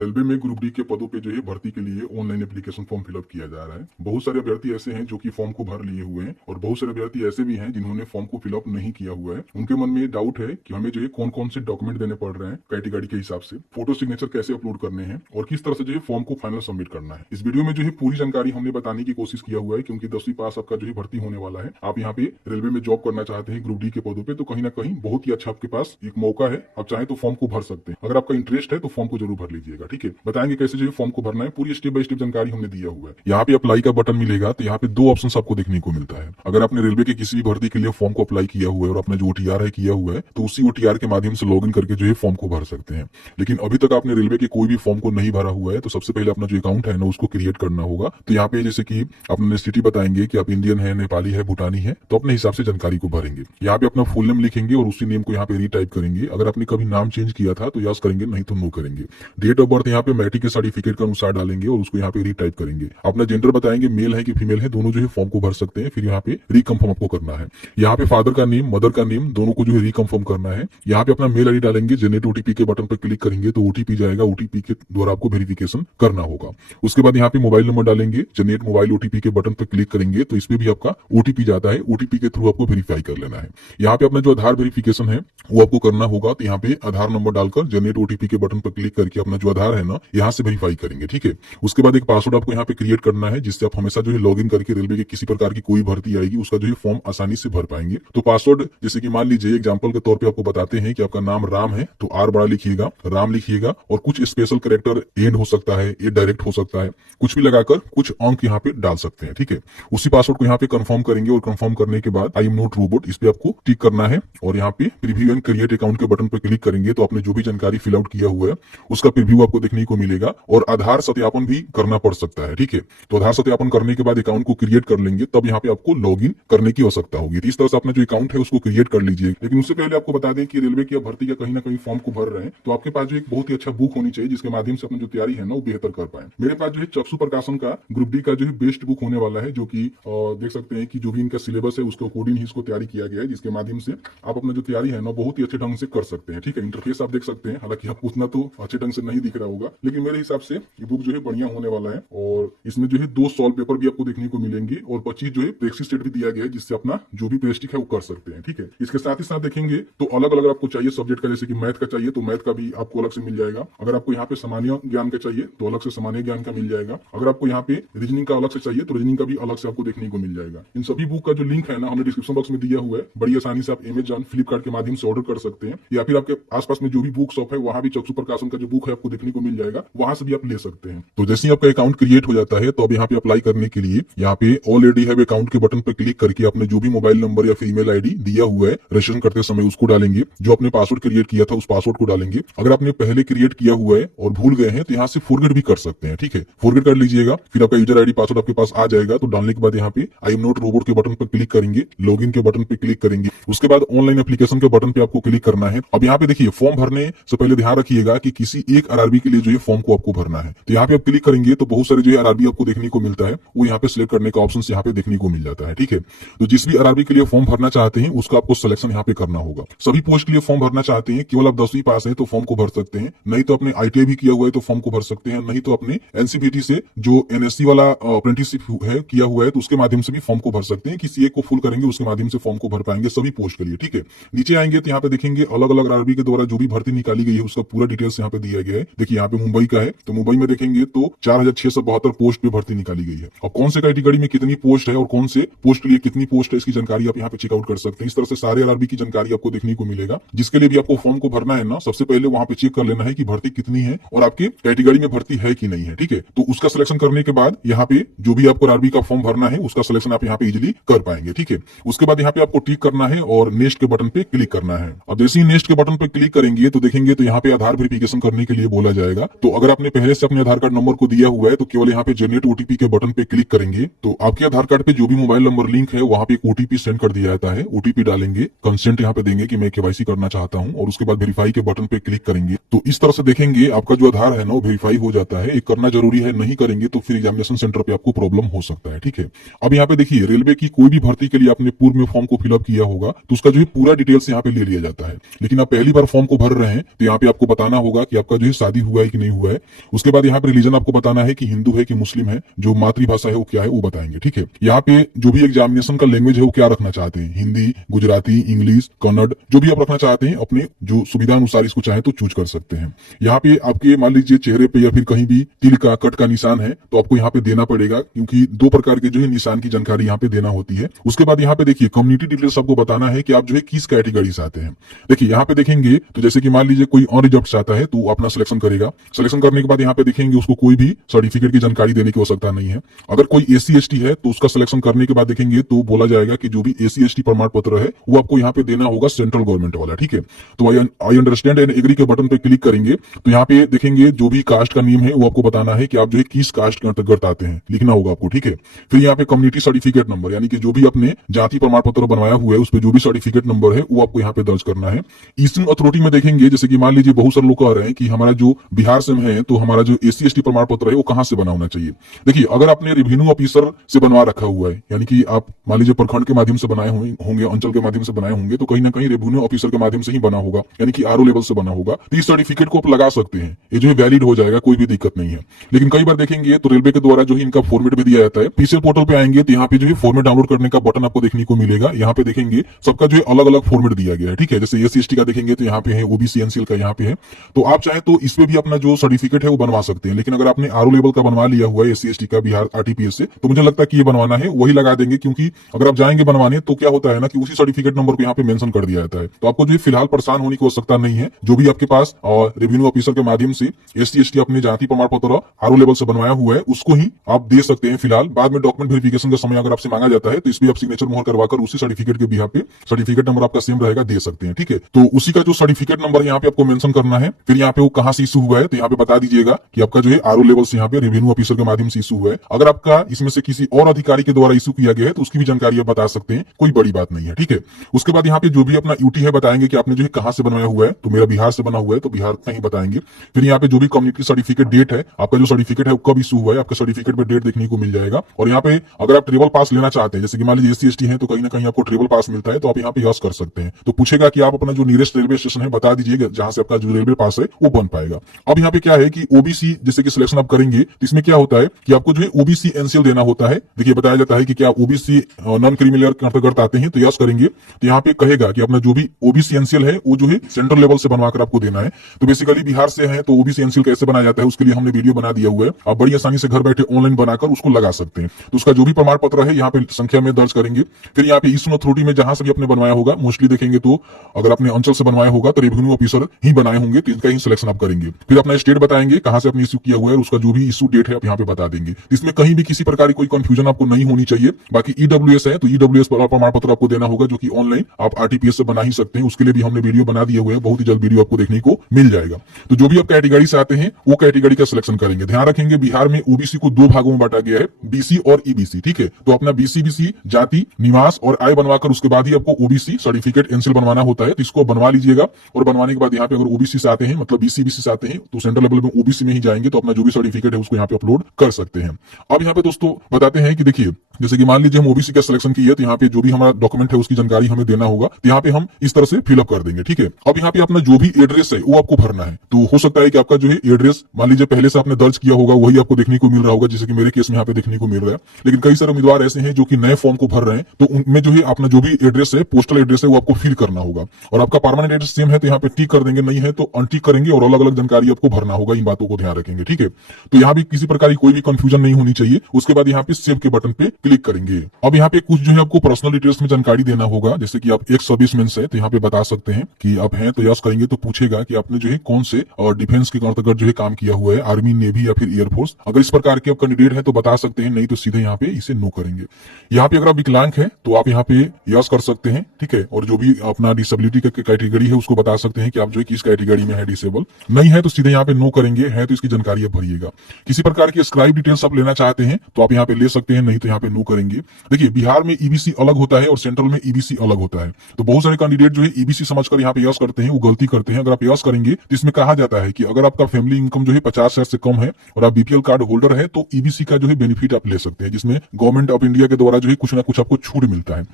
Railway में group D के पदों पे जो है भर्ती के लिए ऑनलाइन एप्लीकेशन फॉर्म फिलअप किया जा रहा है। बहुत सारे अभ्यर्थी ऐसे हैं जो कि फॉर्म को भर लिए हुए हैं और बहुत सारे अभ्यर्थी ऐसे भी हैं जिन्होंने फॉर्म को फिलअप नहीं किया हुआ है। उनके मन में ये डाउट है कि हमें जो है कौन कौन से डॉक्यूमेंट देने पड़ रहे हैं कैटेगरी के हिसाब से, फोटो सिग्नेचर कैसे अपलोड करने हैं और किस तरह से जो है फॉर्म को फाइनल सबमिट करना है। इस वीडियो में जो है पूरी जानकारी हमने बताने की कोशिश किया हुआ है क्योंकि 10वीं पास आपका जो है भर्ती होने वाला है। आप यहाँ पे रेलवे में जॉब करना चाहते हैं ग्रुप डी के पदों पे, तो कहीं ना कहीं बहुत ही अच्छा आपके पास एक मौका है। आप चाहें तो फॉर्म को भर सकते हैं। अगर आपका इंटरेस्ट है तो फॉर्म को जरूर भर लीजिएगा। ठीक है, बताएंगे कैसे जो है फॉर्म को भरना है, पूरी स्टेप बाय स्टेप जानकारी हमने दिया हुआ है। यहाँ पे अप्लाई का बटन मिलेगा तो यहाँ पे दो ऑप्शन आपको देखने को मिलता है। अगर आपने रेलवे के किसी भी भर्ती के लिए फॉर्म को अप्लाई किया हुआ है और अपना जो ओटीआर है किया हुआ है तो उसी ओटीआर के माध्यम से लॉगिन करके जो है फॉर्म को भर सकते हैं। लेकिन अभी तक आपने रेलवे के कोई भी फॉर्म को नहीं भरा हुआ है तो सबसे पहले अपना जो अकाउंट है ना उसको क्रिएट करना होगा। तो यहाँ पे जैसे कि अपने सिटी बताएंगे कि आप इंडियन है, नेपाली है, भूटानी है, तो अपने हिसाब से जानकारी को भरेंगे। यहाँ पे अपना फुल नेम लिखेंगे और उसी नेम को यहाँ पे रीटाइप करेंगे। अगर आपने कभी नाम चेंज किया था तो यस करेंगे, नहीं तो नो करेंगे। डेट ऑफ बर्थ यहाँ पे मैट्रिक के सर्टिफिकेट के अनुसार डालेंगे और उसको यहाँ पे रीटाइप करेंगे। अपना जेंडर बताएंगे, मेल है कि फीमेल है, दोनों जो है फॉर्म को भर सकते हैं। फिर यहाँ पे रिकंफर्म आपको करना है। यहाँ पे फादर का नेम, मदर का नेम दोनों को जो है रिकंफर्म करना है। यहाँ पे अपना मेल आईडी डालेंगे, जनरेट ओटीपी के बटन पर क्लिक करेंगे तो ओटीपी जाएगा, ओटीपी के द्वारा आपको वेरिफिकेशन करना होगा। उसके बाद यहाँ पे मोबाइल नंबर डालेंगे, जनरेट मोबाइल ओटीपी के बटन पर क्लिक करेंगे तो इसमें भी आपका ओटीपी जाता है। ओटीपी के थ्रू आपको वेरीफाई कर लेना है। यहाँ पे अपना जो आधार वेरिफिकेशन है वो आपको करना होगा। तो यहाँ पे आधार नंबर डालकर जनरेट ओटीपी के बटन पर क्लिक करके अपना जो आधार है ना यहाँ से वेरीफाई करेंगे। ठीक है, उसके बाद एक पासवर्ड आपको यहाँ पे क्रिएट करना है जिससे आप हमेशा जो है लॉगिन करके रेलवे के किसी प्रकार की कोई भर्ती आएगी उसका जो है फॉर्म आसानी से भर पाएंगे। तो पासवर्ड जैसे कि मान लीजिए एग्जांपल के तौर पे आपको बताते हैं कि आपका नाम राम है तो आर बड़ा लिखिएगा, राम लिखिएगा और कुछ स्पेशल कैरेक्टर एंड हो सकता है, ये डायरेक्ट हो सकता है, कुछ भी लगाकर कुछ अंक यहाँ पे डाल सकते हैं। ठीक है, उसी पासवर्ड को यहाँ पे कंफर्म करेंगे और कंफर्म करने के बाद आई एम नॉट रोबोट इस पे आपको टिक करना है और यहाँ पे प्रीव्यू एंड क्रिएट अकाउंट के बटन पे क्लिक करेंगे तो आपने जो भी जानकारी फिल आउट किया हुआ है उसका प्रीव्यू आपको देखने को मिलेगा और आधार सत्यापन भी करना पड़ सकता है। ठीक है, तो आधार सत्यापन करने के बाद अकाउंट को क्रिएट कर लेंगे तब यहाँ पे आपको लॉगिन करने की आवश्यकता होगी। तो इस तरह से अपना जो अकाउंट है उसको क्रिएट कर लीजिए। लेकिन उससे पहले आपको बता दें कि रेलवे की भर्ती का कहीं ना कहीं फॉर्म को भर रहे हैं तो आपके पास जो एक बहुत ही अच्छा बुक होनी चाहिए जिसके माध्यम से अपनी जो तैयारी है ना वो बेहतर कर पाए। मेरे पास जो है चक्षु प्रकाशन का ग्रुप डी का जो है बेस्ट बुक होने वाला है जो कि देख सकते हैं कि जो भी इनका सिलेबस है उसके अकॉर्डिंग ही इसको तैयारी किया गया है जिसके माध्यम से आप अपना जो तैयारी है ना बहुत ही अच्छे ढंग से कर सकते हैं। ठीक है, इंटरफेस आप देख सकते हैं, हालांकि आपको उतना तो अच्छे ढंग से नहीं दिख रहा होगा लेकिन मेरे हिसाब से ये बुक जो है बढ़िया होने वाला है और इसमें जो है 2 सॉल्व पेपर भी आपको देखने को मिलेंगे और 25 जो है प्रेक्टिस सेट भी दिया गया है जिससे अपना जो भी प्रैक्टिस है वो कर सकते हैं। ठीक है, इसके साथ ही साथ देखेंगे तो अलग अलग आपको चाहिए सब्जेक्ट का, जैसे कि मैथ का चाहिए तो मैथ का भी आपको अलग से मिल जाएगा। अगर आपको यहाँ पे सामान्य ज्ञान का चाहिए तो अलग से सामान्य ज्ञान का मिल जाएगा। अगर आपको यहाँ पे रीजनिंग का अलग से चाहिए तो रीजनिंग का भी अलग से आपको देखने को मिल जाएगा। इन सभी बुक का जो लिंक है ना हमने डिस्क्रिप्शन बॉक्स में दिया हुआ है, बड़ी आसानी से आप अमेजॉन, फ्लिपकार्ट के माध्यम से ऑर्डर कर सकते हैं या फिर आपके आसपास में जो भी बुक शॉप है वहां भी चक्षु प्रकाशन का जो बुक है आपको देखने को मिल जाएगा, वहां से भी आप ले सकते हैं। तो जैसे ही आपका अकाउंट क्रिएट हो जाता है तो अब यहाँ पे अप्लाई करने के लिए यहाँ पे ऑलरेडी हैव अकाउंट के बटन पर क्लिक करके अपने जो भी मोबाइल नंबर या फिर ईमेल आईडी दिया हुआ है रजिस्ट्रेशन करते समय उसको डालेंगे। जो आपने पासवर्ड क्रिएट किया था उस पासवर्ड को डालेंगे। अगर आपने पहले क्रिएट किया हुआ है और भूल गए हैं तो यहाँ से फॉरगेट भी कर सकते हैं। ठीक है, फॉरगेट कर लीजिएगा, फिर आपका यूजर आईडी पासवर्ड आपके पास आ जाएगा। तो डालने के बाद यहाँ पे आई एम नॉट रोबोट के बटन पर क्लिक करेंगे, लॉगिन के बटन पर क्लिक करेंगे, उसके बाद ऑनलाइन एप्लीकेशन के बटन पे आपको क्लिक करना है। अब यहाँ पे देखिए फॉर्म भरने से पहले ध्यान रखिएगा कि किसी एक आरआरबी के लिए जो है फॉर्म को आपको भरना है। तो यहाँ पे आप क्लिक करेंगे तो बहुत सारे जो है आरआरबी आपको देखने को मिलता है, वो यहाँ पे सिलेक्ट करने का ऑप्शन यहाँ पे देखने को मिल जाता है। ठीक है, तो जिस भी आरआरबी के लिए फॉर्म भरना चाहते हैं उसका आपको सिलेक्शन यहाँ पे करना होगा। सभी पोस्ट के लिए फॉर्म भरना चाहते हैं, केवल आप 10वीं पास है तो फॉर्म को भर सकते हैं, नहीं तो अपने आईटीआई भी किया हुआ है तो फॉर्म को भर सकते हैं, नहीं तो अपने एनसीबीटी से जो एनएससी वाला अप्रेंटिसशिप है किया हुआ है तो उसके माध्यम से भी फॉर्म को भर सकते हैं। किसी एक को फुल करेंगे उसके माध्यम से फॉर्म को भर पाएंगे सभी पोस्ट के लिए। ठीक है, नीचे आएंगे तो यहाँ पे देखेंगे अलग अलग आरआरबी के द्वारा जो भी भर्ती निकाली गई है उसका पूरा डिटेल्स यहाँ पे दिया गया है। देखिए यहाँ पे मुंबई का है तो मुंबई में देखेंगे तो 4672 पोस्ट पे भर्ती निकाली गई है। अब कौन से कैटेगरी में कितनी पोस्ट है और कौन से पोस्ट के लिए कितनी पोस्ट है इसकी जानकारी आप यहाँ पे चेकआउट कर सकते हैं। इस तरह से सारे आरआरबी की जानकारी आपको देखने को मिलेगा। जिसके लिए भी आपको फॉर्म को भरना है ना सबसे पहले वहां पे चेक कर लेना है कि भर्ती कितनी है और आपके कैटेगरी में भर्ती है कि नहीं है। ठीक है, तो उसका सिलेक्शन करने के बाद यहाँ पे जो भी आपको आरआरबी का फॉर्म भरना है उसका सिलेक्शन आप यहाँ पे इजिली कर पाएंगे। ठीक है, उसके बाद यहाँ पे आपको टिक करना है और नेक्स्ट के बटन पे क्लिक करना है। अब जैसे ही नेक्स्ट के बटन पे क्लिक करेंगे तो देखेंगे तो यहाँ पे आधार वेरिफिकेशन करने के लिए बोला जाएगा। तो अगर आपने पहले से अपने आधार कार्ड नंबर को दिया हुआ है तो केवल यहाँ पे जनरेट ओटीपी के बटन पे क्लिक करेंगे तो आपके आधार कार्ड पे जो भी मोबाइल नंबर लिंक है वहाँ पे एक ओटीपी सेंड कर दिया जाता है। ओटीपी डालेंगे, कंसेंट यहाँ पे देंगे कि मैं केवाईसी करना चाहता हूँ और उसके बाद वेरीफाई के बटन पे क्लिक करेंगे। तो इस तरह से देखेंगे आपका जो आधार है ना वो वेरीफाई हो जाता है। ये करना जरूरी है, नहीं करेंगे तो फिर एग्जामिनेशन सेंटर पे आपको प्रॉब्लम हो सकता है। ठीक है, अब यहाँ पे देखिए रेलवे की कोई भी भर्ती के लिए आपने पूर्व में फॉर्म को फिलअप किया होगा तो उसका जो है पूरा डिटेल्स यहाँ पे ले लिया जाता है। लेकिन आप पहली बार फॉर्म को भर रहे हैं तो यहाँ पे आपको बताना होगा कि आपका जो है शादी हुआ है कि नहीं हुआ है। उसके बाद यहाँ पे रिलीजन आपको बताना है कि हिंदू है कि मुस्लिम है, जो मातृभाषा है वो क्या है वो बताएंगे, ठीक है। यहाँ पे जो भी एग्जामिनेशन का लैंग्वेज है वो क्या रखना चाहते हैं, हिंदी, गुजराती, इंग्लिश, कन्नड़, जो भी आप रखना चाहते हैं अपने जो सुविधा अनुसार इसको चाहे तो चूज कर सकते हैं। यहाँ पे आपके मान लीजिए चेहरे पे या फिर कहीं भी तिल का कट का निशान है तो आपको यहाँ पे देना पड़ेगा, क्योंकि 2 प्रकार के जो है निशान की जानकारी यहाँ पे देना होती है। उसके बाद यहाँ पे देखिए कम्युनिटी डिटेल्स आपको बताना है कि आप जो है किस कैटेगरी से आते हैं। देखिए यहाँ पे देखेंगे तो जैसे कि मान लीजिए कोई अनरिजर्व चाहता है तो अपना सिलेक्शन करेगा। सिलेक्शन करने के बाद यहाँ पे देखेंगे उसको कोई भी सर्टिफिकेट की जानकारी देने की आवश्यकता नहीं है। अगर कोई SC/ST है तो उसका सिलेक्शन करने के बाद देखेंगे तो बोला जाएगा कि जो भी SC/ST प्रमाण पत्र है वो आपको यहाँ पे देना होगा सेंट्रल गवर्नमेंट वाला, ठीक है। तो आई अंडरस्टैंड एंड एग्री के बटन पे क्लिक करेंगे तो यहाँ पे देखेंगे जो भी कास्ट का नियम है वो आपको बताना है कि आप जो है किस कास्ट के अंतर्गत आते हैं, लिखना होगा आपको, ठीक है। फिर यहाँ पे कम्युनिटी सर्टिफिकेट नंबर यानी कि जो भी अपने जाति प्रमाण पत्र बनवाया हुआ है उस पर जो भी सर्टिफिकेट नंबर है वो आपको यहाँ पे दर्ज करना है। ईस्टर्न अथॉरिटी में देखेंगे जैसे कि मान लीजिए बहुत सारे लोग कह रहे हैं कि हमारा जो बिहार से है तो हमारा जो SC/ST प्रमाण पत्र है वो कहाँ से बना होना चाहिए। देखिए अगर आपने रेवेन्यू ऑफिसर से बनवा रखा हुआ है, यानी कि आप मान लीजिए प्रखंड के माध्यम से बनाए होंगे, अंचल के माध्यम से बनाए होंगे, तो कहीं ना कहीं रेवेन्यू ऑफिसर के माध्यम से ही बना होगा, यानी कि RO लेवल से बना होगा, तो इस सर्टिफिकेट को आप लगा सकते हैं, ये जो है वैलिड हो जाएगा, कोई भी दिक्कत नहीं है। लेकिन कई बार देखेंगे तो रेलवे के द्वारा जो है इनका फॉर्मेट भी दिया जाता है। PCL पोर्टल पे आएंगे तो यहाँ पे जो है फॉर्मेट डाउनलोड करने का बटन आपको देखने को मिलेगा। यहाँ पे देखेंगे सबका जो है अलग अलग फॉर्मेट दिया गया है, ठीक है। जैसे SC/ST का देखेंगे तो यहाँ पे है, OBC NCL का यहाँ पे है, तो आप चाहे तो इसमें भी अपना जो सर्टिफिकेट है वो बनवा सकते हैं। लेकिन अगर आपने RO लेवल का बनवा लिया हुआ है SC/ST का बिहार RTPS से, तो मुझे लगता है कि ये बनवाना है वही लगा देंगे, क्योंकि अगर आप जाएंगे बनवाने तो क्या होता है ना कि उसी सर्टिफिकेट नंबर को यहाँ पे मेंशन कर दिया जाता है। तो आपको जो है फिलहाल परेशान होने की आवश्यकता नहीं है। जो भी आपके पास रेवेन्यू ऑफिसर के माध्यम से SC/ST अपने जाति प्रमाण पत्र RO लेवल से बनवाया हुआ है उसको ही आप दे सकते हैं फिलहाल। बाद में डॉक्यूमेंट वेरिफिकेशन का समय अगर आपसे मांगा जाता है तो इसमें आप सिग्नेचर मोहर करवाकर उसी सर्टिफिकेट के बिहाफ पे सर्टिफिकेट नंबर आपका सेम रहेगा, दे सकते हैं, ठीक है। तो उसी का जो सर्टिफिकेट नंबर यहाँ पे आपको मेंशन करना है। फिर यहाँ पे वो कहाँ से इशू हुआ है तो यहाँ पे बता दीजिएगा कि आपका जो है RO लेवल से यहाँ पे रेवेन्यू ऑफिसर के माध्यम से इशू हुआ है। अगर आपका इसमें से किसी और अधिकारी के द्वारा इशू किया गया है तो उसकी भी जानकारी आप बता सकते हैं, कोई बड़ी बात नहीं है, ठीक है। उसके बाद यहाँ पे जो भी अपना UT है बताएंगे कि आपने जो है कहाँ से बनवाया हुआ है, तो मेरा बिहार से बना हुआ है तो बिहार का ही बताएंगे। फिर यहाँ पे जो भी कम्युनिटी सर्टिफिकेट डेट है, आपका जो सर्टिफिकेट है वो कब इशू हुआ है, आपका सर्टिफिकेट पे डेट देखने को मिल जाएगा। और यहाँ पे अगर आप ट्रेवल पास लेना चाहते हैं, जैसे कि मान लीजिए SC/ST है तो कहीं ना कहीं आपको ट्रेवल पास मिलता है, तो आप यहाँ पे यस कर सकते हैं। तो पूछेगा कि आप अपना जो नियरेस्ट रेलवे स्टेशन है बता दीजिएगा जहां से आपका जो रेलवे पास है वो बन पाएगा। अब यहाँ पे क्या है कि OBC जैसे कि सिलेक्शन आप करेंगे तो इसमें क्या होता है कि आपको जो है OBC NCL देना होता है। देखिए बताया जाता है कि क्या OBC नॉन क्रीमिनल के अंतर्गत आते हैं, तो यस करेंगे तो यहाँ पे कहेगा कि अपना जो भी OBC NCL है वो जो है सेंट्रल लेवल से बनवाकर आपको देना है। तो बेसिकली बिहार से है तो OBC NCL कैसे बनाया जाता है उसके लिए हमने वीडियो बना दिया हुआ है, आप बड़ी आसानी से घर बैठे ऑनलाइन बनाकर उसको लगा सकते हैं। तो उसका जो भी प्रमाण पत्र है यहाँ पे संख्या में दर्ज करेंगे। फिर यहाँ पे ईस्टर्न अथॉरिटी में जहां से भी आपने बनवाया होगा, मोस्टली देखेंगे तो अगर आपने अंचल से बनवाया होगा तो रेवेन्यू ऑफिसर ही बनाए होंगे, तो इनका ही सिलेक्शन आप करेंगे। फिर अपना स्टेट बताएंगे कहां से आपने इश्यू किया हुआ है, उसका जो भी इशू डेट है आप यहाँ पे बता देंगे। इसमें कहीं भी किसी प्रकार की कोई कंफ्यूजन आपको नहीं होनी चाहिए। बाकी EWS है तो EWS प्रमाण पत्र आपको देना होगा, जो कि ऑनलाइन आप RTPS से बना ही सकते हैं। उसके लिए भी हमने वीडियो बना दिए हुए हैं, बहुत ही जल्द वीडियो आपको देखने को मिल जाएगा। तो जो भी आप कैटेगरी से आते हैं वो कैटेगरी का सिलेक्शन करेंगे। ध्यान रखेंगे बिहार में OBC को 2 भागों में बांटा गया है, BC और EBC, ठीक है। तो अपना BC जाति, निवास और आय बनवाकर उसके बाद ही आपको OBC सर्टिफिकेट NCL बनवाना होता है। तो इसको बनवा लीजिएगा और बनवाने के बाद यहाँ पे अगर OBC से आते हैं मतलब BC से आते हैं तो सेंट्रल लेवल में OBC में ही जाएंगे, तो अपना जो भी सर्टिफिकेट है उसको यहाँ पे अपलोड कर सकते हैं। अब यहाँ पे दोस्तों बताते हैं कि देखिए जैसे कि मान लीजिए हम OBC का सिलेक्शन किया तो यहाँ पे जो भी हमारा डॉक्यूमेंट है उसकी जानकारी हमें देना होगा, तो यहाँ पे हम इस तरह से फिलअप कर देंगे, ठीक है। अब यहाँ पे अपना जो भी एड्रेस है वो आपको भरना है। तो हो सकता है कि आपका जो है एड्रेस मान लीजिए पहले से आपने दर्ज किया होगा वही आपको देखने को मिल रहा होगा, जैसे कि मेरे केस में यहाँ पे देखने को मिल रहा है। लेकिन कई सारे उम्मीदवार ऐसे हैं जो कि नए फॉर्म को भर रहे हैं, तो उनमें जो है अपना जो भी एड्रेस है, पोस्टल एड्रेस है, वो आपको फिल करना होगा। और आपका परमानेंट एड्रेस सेम है तो यहाँ पे टिक कर देंगे, नहीं है तो अनटिक करेंगे और अलग अलग जानकारी आपको भरना होगा। इन बातों को ध्यान रखेंगे, ठीक है। तो यहाँ भी किसी प्रकार की कोई भी कंफ्यूजन नहीं होनी चाहिए। उसके बाद यहाँ पे सेव के बटन पे क्लिक करेंगे। अब यहाँ पे कुछ जो है आपको पर्सनल डिटेल्स में जानकारी देना होगा, जैसे कि आप एक सर्विसमैन है तो यहाँ पे बता सकते हैं कि आप हैं, तो यस करेंगे तो पूछेगा कि आपने जो है कौन से और डिफेंस के अंतर्गत जो है काम किया हुआ है, आर्मी, नेवी या फिर एयरफोर्स। अगर इस प्रकार के आप कैंडिडेट है तो बता सकते हैं, नहीं तो सीधे यहाँ पे इसे नो करेंगे। यहाँ पे अगर आप विकलांग है तो आप यहाँ पे यस कर सकते हैं, ठीक है। और जो भी अपना डिसेबिलिटी का कैटेगरी है उसको बता सकते हैं कि आप जो है किस कैटेगरी में है, डिसेबल नहीं है तो सीधे यहाँ पे नो करेंगे, है तो इसकी जानकारी आप भरिएगा। किसी प्रकार की स्क्राइब डिटेल्स आप लेना चाहते हैं तो आप यहाँ पे ले सकते हैं, नहीं तो यहाँ पे नो नो करेंगे। देखिए बिहार में ईबीसी अलग होता है और सेंट्रल में ईबीसी अलग होता है, तो बहुत सारे कैंडिडेट जो है ईबीसी समझकर यहाँ पे यस करते हैं, वो गलती करते हैं। अगर आप यस करेंगे तो इसमें कहा जाता है कि अगर आपका फैमिली इनकम जो है 50,000 से कम है और आप बीपीएल कार्ड होल्डर है तो ईबीसी का जो है बेनिफिट आप ले सकते हैं, जिसमें गवर्नमेंट ऑफ इंडिया के द्वारा जो है कुछ ना कुछ आपको छूट मिलता है।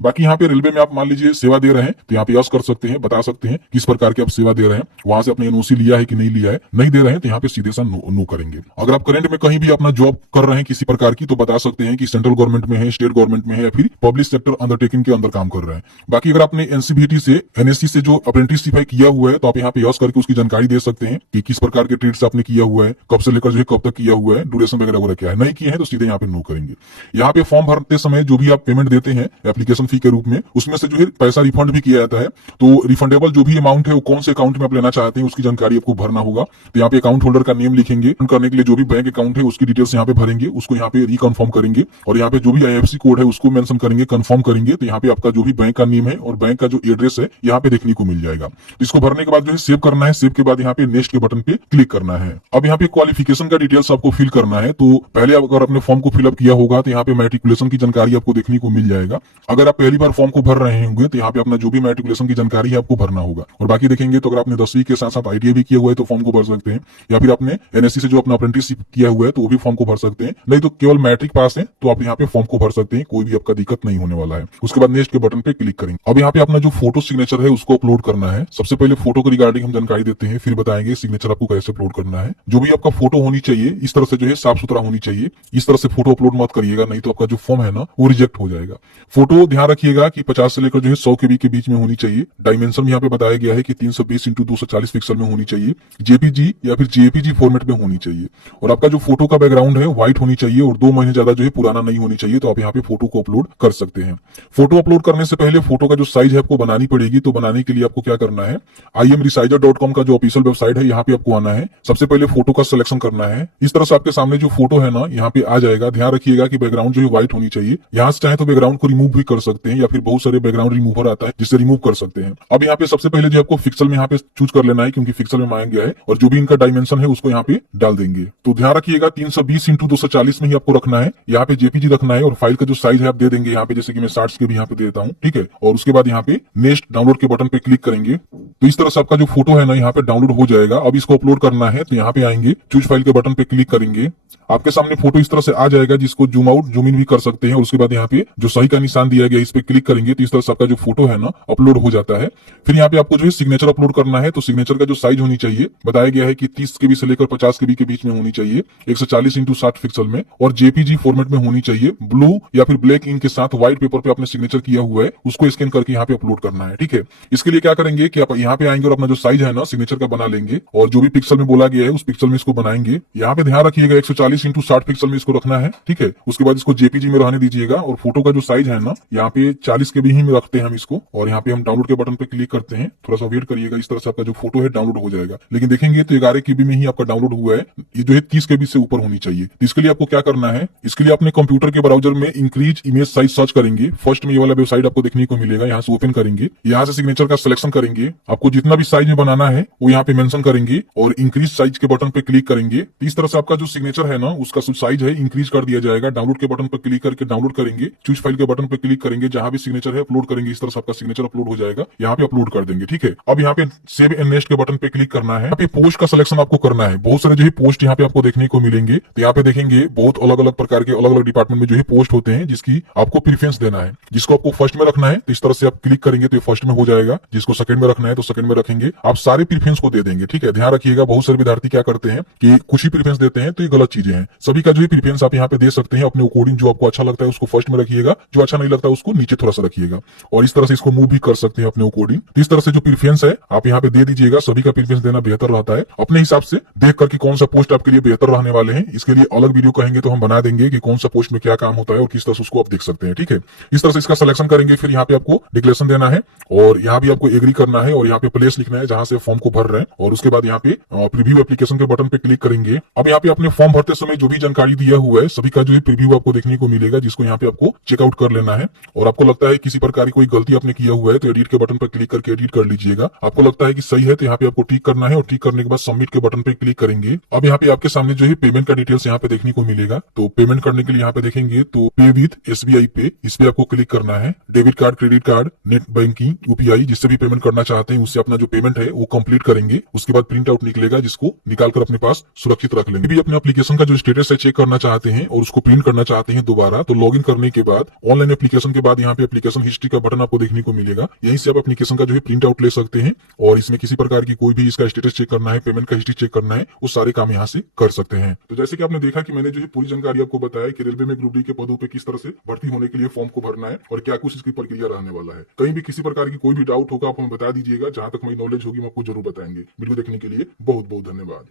बाकी यहाँ पे रेलवे में आप मान लीजिए सेवा दे रहे हैं तो यहाँ पे यस कर सकते हैं, बता सकते हैं किस प्रकार की आप सेवा दे रहे हैं, वहां से आपने एनओसी लिया है कि नहीं लिया है। नहीं दे रहे हैं तो यहाँ पे सीधे सा नो करेंगे। अगर आप करंट में कहीं भी अपना जॉब कर रहे हैं किसी प्रकार की तो बता सकते हैं कि सेंट्रल गवर्नमेंट में है, स्टेट गवर्नमेंट में है या फिर पब्लिक सेक्टर अंडरटेकिंग के अंदर काम कर रहे हैं। बाकी अगर आपने एनसीबीटी से एनएससी से जो अप्रेंटिसशिप किया हुआ है तो आप यहाँ पे यस करके उसकी जानकारी दे सकते हैं कि किस प्रकार के ट्रेड से आपने किया हुआ है, कब से लेकर जो है कब तक किया हुआ है, ड्यूरेशन वगैरह वगैरह क्या है। नहीं किए हैं तो सीधे यहाँ पे नो करेंगे। यहाँ पे फॉर्म भरते समय जो भी आप पेमेंट देते हैं एप्लीकेशन फी के रूप में, उसमें से जो है पैसा रिफंड भी किया जाता है। तो रिफंडेबल जो भी अमाउंट है वो कौन से अकाउंट में आप लेना चाहते हैं उसकी जानकारी आपको भरना होगा। तो यहाँ पे अकाउंट होल्डर का नेम लिखेंगे, करने के लिए जो भी बैंक अकाउंट है उसकी डिटेल्स यहाँ पे भरेंगे, उसको यहाँ पे रिकन्फर्म करेंगे और यहाँ पे जो भी आईएफएससी कोड है उसको मेंशन करेंगे, कंफर्म करेंगे। तो यहाँ पे आपका जो भी बैंक का नेम है और बैंक का जो एड्रेस है यहाँ पे देखने को मिल जाएगा। इसको भरने के बाद जो है सेव करना है, सेव के बाद यहाँ पे नेक्स्ट के बटन पे क्लिक करना है। अब यहाँ पे क्वालिफिकेशन का डिटेल्स आपको फिल करना है। तो पहले अगर आपने फॉर्म को फिलअप किया होगा तो यहाँ पे मैट्रिकुलेशन की जानकारी आपको देखने को मिल जाएगा। अगर आप पहली बार फॉर्म को भर रहे होंगे तो यहाँ पे अपना जो भी मैट्रिकुलेशन की जानकारी है आपको भरना होगा। और बाकी देखेंगे तो अगर आपने 10वीं के साथ साथ आईटीआई भी किया हुआ है तो फॉर्म को भर सकते हैं, या फिर आपने एनएससी से जो अपना अप्रेंटिसशिप किया हुआ है तो वो भी फॉर्म को भर सकते हैं। नहीं तो केवल मैट्रिक पास है तो आप यहाँ पे फॉर्म को भर सकते हैं, कोई भी आपका दिक्कत नहीं होने वाला है। उसके बाद नेक्स्ट के बटन पे क्लिक करेंगे। अब यहाँ पे अपना जो फोटो सिग्नेचर है उसको अपलोड करना है। सबसे पहले फोटो के रिगार्डिंग हम जानकारी देते हैं, फिर बताएंगे सिग्नेचर आपको कैसे अपलोड करना है। जो भी आपका फोटो होनी चाहिए इस तरह से जो है साफ सुथरा होनी चाहिए, इस तरह से फोटो अपलोड मत करिएगा, नहीं तो आपका जो फॉर्म है ना वो रिजेक्ट हो जाएगा। फोटो ध्यान रखिएगा कि 50 से लेकर जो है 100 केबी के बीच में होनी चाहिए। डायमेंशन यहाँ पे बताया गया है कि 320x240 पिक्सल में होनी चाहिए, जेपीजी या फिर जेपीजी फॉर्मेट में होनी चाहिए। और आपका जो फोटो का बैकग्राउंड है व्हाइट होनी चाहिए और 2 महीने ज्यादा जो है पुराना नहीं होनी चाहिए। तो आप यहाँ पे फोटो को अपलोड कर सकते हैं। फोटो अपलोड करने से पहले फोटो का जो साइज है आपको बनानी पड़ेगी। तो बनाने के लिए आपको क्या करना है, imresizer.com का जो ऑफिशियल वेबसाइट है यहाँ पे आपको आना है। सबसे पहले फोटो का सिलेक्शन करना है। इस तरह से आपके सामने जो फोटो है ना यहाँ पे आ जाएगा। ध्यान रखिएगा कि बैकग्राउंड जो है व्हाइट होनी चाहिए। यहाँ से चाहे तो बैकग्राउंड को रिमूव भी कर सकते हैं या फिर बहुत सारे बैकग्राउंड रिमूवर आता है जिससे रिमूव कर सकते हैं। अब यहाँ पे सबसे पहले जो आपको पिक्सल में यहाँ पे चूज कर लेना है क्योंकि पिक्सल में मांगा गया है, और जो भी इनका डायमेंशन है उसको यहाँ पे डाल देंगे। तो ध्यान रखिएगा 320x240 में ही आपको रखना है। यहाँ पे जेपीजी रखना है और फाइल का जो साइज है आप दे देंगे यहाँ पे, जैसे कि मैं 60 के भी यहाँ पे देता हूँ, ठीक है। और उसके बाद यहाँ पे नेक्स्ट डाउनलोड के बटन पे क्लिक करेंगे तो इस तरह से आपका जो फोटो है ना यहाँ पे डाउनलोड हो जाएगा। अब इसको अपलोड करना है तो यहाँ पे आएंगे, चूज फाइल के बटन पे क्लिक करेंगे। आपके सामने फोटो इस तरह से आ जाएगा जिसको जूम आउट जूम इन भी कर सकते हैं। और उसके बाद यहाँ पे जो सही का निशान दिया गया इस पे क्लिक करेंगे तो इस तरह से आपका जो फोटो है ना अपलोड हो जाता है। फिर यहाँ पे आपको जो है सिग्नेचर अपलोड करना है। तो सिग्नेचर का जो साइज होनी चाहिए बताया गया है कि 30 केबी से लेकर 50 केबी के बीच में होनी चाहिए, 140x60 पिक्सल में, और जेपीजी फॉर्मेट में होनी चाहिए। ब्लू या फिर ब्लैक इंक के साथ व्हाइट पेपर पे आपने सिग्नेचर किया हुआ है उसको स्कैन करके यहाँ पे अपलोड करना है, ठीक है। इसके लिए क्या करेंगे कि आप यहाँ पे आएंगे और अपना जो साइज है ना सिग्नेचर का बना लेंगे और जो भी पिक्सल में बोला गया है उस पिक्सल में इसको बनाएंगे। यहाँ पे ध्यान रखिएगा 140x60 पिक्सल में इसको रखना है, ठीक है। उसके बाद इसको जेपीजी में रहने दीजिएगा और फोटो का जो साइज है ना यहाँ पे 40 केबी ही में रखते हैं हम इसको। और यहाँ पे हम डाउनलोड के बटन पे क्लिक करते हैं, थोड़ा सा वेट करिएगा, इस तरह से आपका जो फोटो है डाउनलोड हो जाएगा। लेकिन देखेंगे तो 11 केबी में ही आपका डाउनलोड हुआ है, ये जो है 30 केबी से ऊपर होनी चाहिए। इसके लिए आपको क्या करना है, इसके लिए अपने कंप्यूटर के ब्राउजर में इंक्रीज इमेज साइज सर्च करेंगे। फर्स्ट में ये वाला वेबसाइट आपको देखने को मिलेगा, यहाँ से ओपन करेंगे, यहाँ से सिग्नेचर का सिलेक्शन करेंगे। आपको जितना भी साइज में बनाना है वो यहाँ पे मेंशन करेंगे और इंक्रीज साइज के बटन पे क्लिक करेंगे। इस तरह से आपका जो सिग्नेचर है ना उसका जो साइज है इंक्रीज कर दिया जाएगा। डाउनलोड के बटन पर क्लिक करके डाउनलोड करेंगे, चूज फाइल के बटन पे क्लिक करेंगे, जहां भी सिग्नेचर है अपलोड करेंगे। इस तरह से आपका सिग्नेचर अपलोड हो जाएगा, यहाँ पे अपलोड कर देंगे, ठीक है। अब यहाँ पे सेव एंड नेक्स्ट के बटन पे क्लिक करना है। यहाँ पे पोस्ट का सिलेक्शन आपको करना है। बहुत सारे जो है पोस्ट यहाँ पे आपको देखने को मिलेंगे। तो यहाँ पे देखेंगे बहुत अलग अलग प्रकार के अलग अलग डिपार्टमेंट में जो है पोस्ट होते हैं जिसकी आपको प्रीफरेंस देना है। जिसको आपको फर्स्ट में रखना है तो इस तरह से आप क्लिक करेंगे तो ये फर्स्ट में हो जाएगा। जिसको सेकंड में रखना है तो सेकंड में रखेंगे। आप सारे प्रीफरेंस को दे देंगे, ठीक है। ध्यान रखिएगा बहुत सारे विद्यार्थी क्या करते हैं कि कुछ ही प्रीफरेंस देते हैं, तो ये गलत चीजें हैं। सभी का जो है प्रीफरेंस आप यहाँ पे दे सकते हैं अपने अकॉर्डिंग। जो आपको अच्छा लगता है उसको फर्स्ट में रखिएगा, जो अच्छा नहीं लगता उसको नीचे थोड़ा सा रखिएगा। और इस तरह से इसको मूव भी कर सकते हैं अपने अकॉर्डिंग। तो इस तरह से जो प्रीफरेंस है आप यहाँ पे दे दीजिएगा। सभी का प्रीफरेंस देना बेहतर रहता है अपने हिसाब से देख करके कौन सा पोस्ट आपके लिए बेहतर रहने वाले हैं। इसके लिए अलग वीडियो कहेंगे तो हम बना देंगे कि कौन सा पोस्ट में क्या काम होता है और किस तरह से उसको आप देख सकते हैं, ठीक है। इस तरह से इसका सिलेक्शन करेंगे, फिर यहाँ पे आपको डिक्लेरेशन देना है और यहाँ भी आपको एग्री करना है और यहाँ पे प्लेस लिखना है जहां से फॉर्म को भर रहे हैं। और उसके बाद यहाँ पे प्रीव्यू एप्लीकेशन के बटन पे क्लिक करेंगे। अब यहाँ पे अपने फॉर्म भरते समय जो भी जानकारी दिया हुआ है सभी का जो है प्रीव्यू आपको देखने को मिलेगा, जिसको यहाँ पे आपको चेकआउट कर लेना है। और आपको लगता है किसी प्रकार की कोई गलती आपने किया हुआ है तो एडिट के बटन पर क्लिक करके एडिट कर लीजिएगा। आपको लगता है कि सही है तो यहाँ पे आपको टिक करना है और टिक करने के बाद सबमिट के बटन पे क्लिक करेंगे। अब यहाँ पे आपके सामने जो है पेमेंट का डिटेल्स यहाँ पे देखने को मिलेगा। तो पेमेंट करने के लिए यहाँ पे पे देखेंगे तो पे विथ SBI पे, इस पे आपको क्लिक करना है। Debit card, credit card, net banking, UPI जिससे भी पेमेंट करना चाहते हैं उससे अपना जो पेमेंट है वो कंप्लीट करेंगे। उसके बाद प्रिंट आउट निकलेगा जिसको निकाल कर अपने पास सुरक्षित रख लेंगे। भी अपने एप्लीकेशन का जो स्टेटस है चेक करना चाहते हैं और उसको प्रिंट करना चाहते हैं दोबारा, तो लॉगिन करने के बाद ऑनलाइन एप्लीकेशन के बाद यहाँ पे एप्लीकेशन हिस्ट्री का बटन आपको देखने को मिलेगा। यहीं से आप एप्लीकेशन का जो है प्रिंट आउट ले सकते हैं और इसमें किसी प्रकार की कोई भी इसका स्टेटस चेक करना है, पेमेंट का हिस्ट्री चेक करना है, वो सारे काम यहाँ से कर सकते हैं। तो जैसे कि आपने देखा कि मैंने जो है पूरी जानकारी आपको बताया कि रेलवे में ग्रुप डी के पदों पे किस तरह से भर्ती होने के लिए फॉर्म को भरना है और क्या कुछ इसकी प्रक्रिया रहने वाला है। कहीं भी किसी प्रकार की कोई भी डाउट होगा आप हमें बता दीजिएगा, जहां तक हमें नॉलेज होगी हम आपको जरूर बताएंगे। वीडियो देखने के लिए बहुत बहुत धन्यवाद।